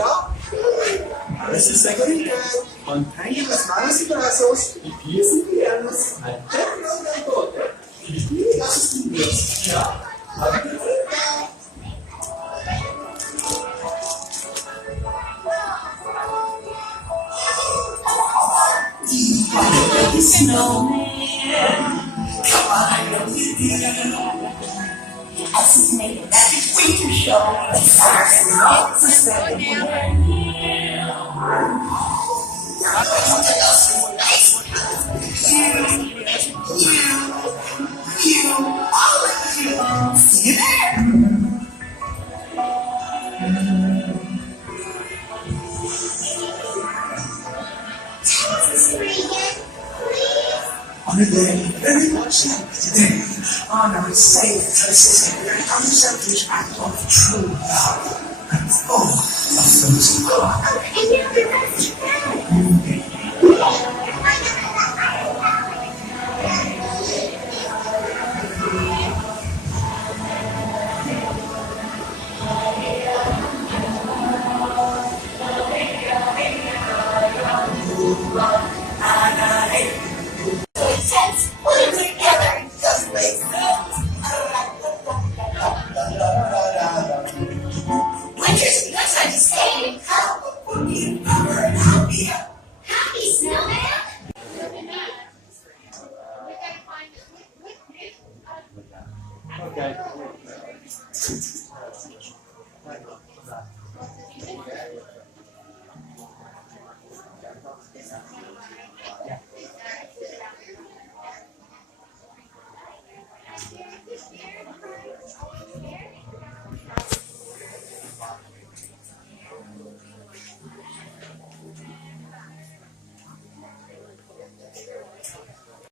Ja, das ist der Gute. Mantengan las manos y brazos y pies y piernas al templo del bote. Y las esquinas. Ja, Snowman, come on, as he's made a magic winter show, stars and lights are setting you, all of you, see you there. On a day very much like today, on our safe places and very unselfish act of true love and full of those God. And you're the best friend. Put them together, it just makes sense. Winter's a good time to stay. I'll be